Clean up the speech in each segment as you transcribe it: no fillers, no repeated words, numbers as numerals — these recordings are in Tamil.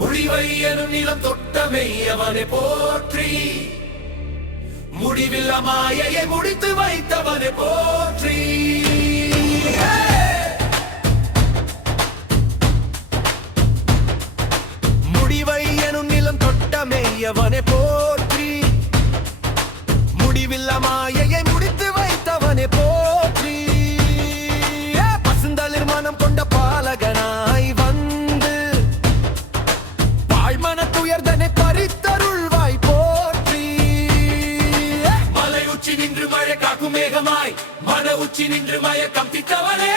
முடிவை எனும் நிலம் தொட்டமை அவனை போற்றி, முடிவில்லா மாயையை முடித்து வைத்தவனை போற்றி. முடிவை எனும் நிலம் தொட்டமை அவனை போற்றி, முடிவில்லா மாயையை முடித்து வைத்தவனை போற்றி. பசுந்தளிர் மனம் கொண்ட பாலகனாய் வந்து பாழ்மன துயர்தனை பறித்தருள்வாய் போற்றி. மலை உச்சி நின்று மழை காக்கும் மேகமாய் மன உச்சி நின்று மயக்கம் பித்தவனே,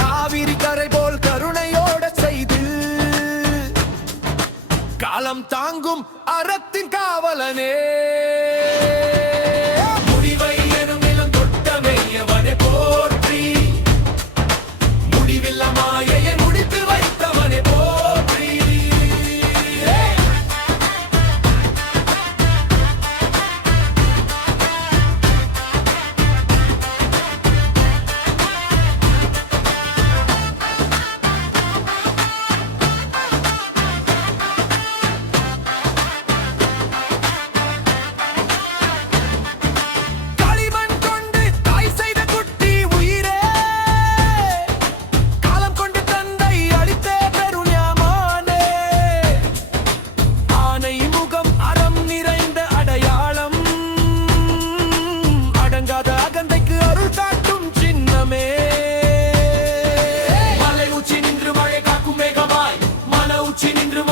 காவிரி கரை போல் கருணையோட செய்து காலம் தாங்கும் அறத்தின் காவலனே. முடிவை எனும் நிலம் தொட்டமை அவனை போற்றி, முடிவில்லா மாயையை முடித்து வைத்தவனை போற்றி. உச்சி நின்று மழை காக்கும் மேகமாய் மன உச்சி நின்று